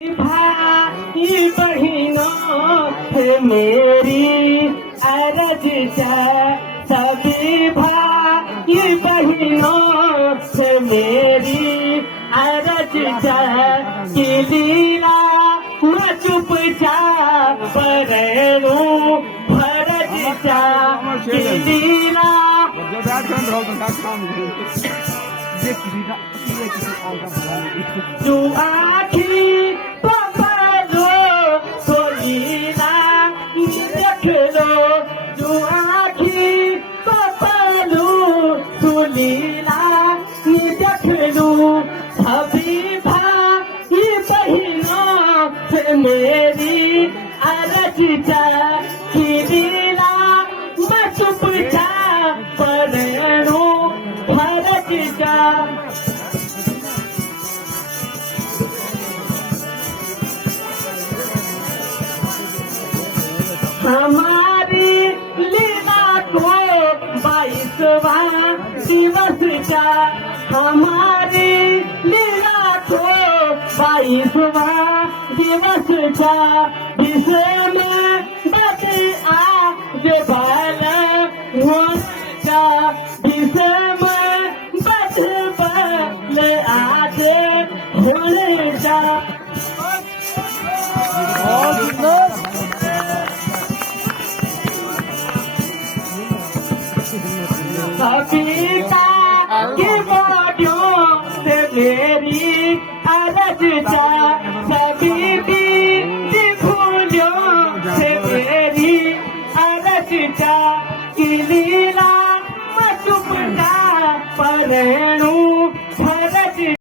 भाई बहिनों से मेरी अरज सभी भाई बहिनों से मेरी अरज की लीला मैं चुपचाप परेणु भरज की लीला जो आखिरी पपलो तो लीला देख लो जो आखिरी पपलो तो लीला देख लो सभी भाई बहिनों से मेरी अरज की लीला मैं चुपचाप परेणु भरज हमारी लीला को 22वां दिवस का हमारी लीला को 22वां दिवस का जिसमें बचे आज बाल का जिसमें बचे बाल आज होने का कविता की वादियों से मेरी अरज सभी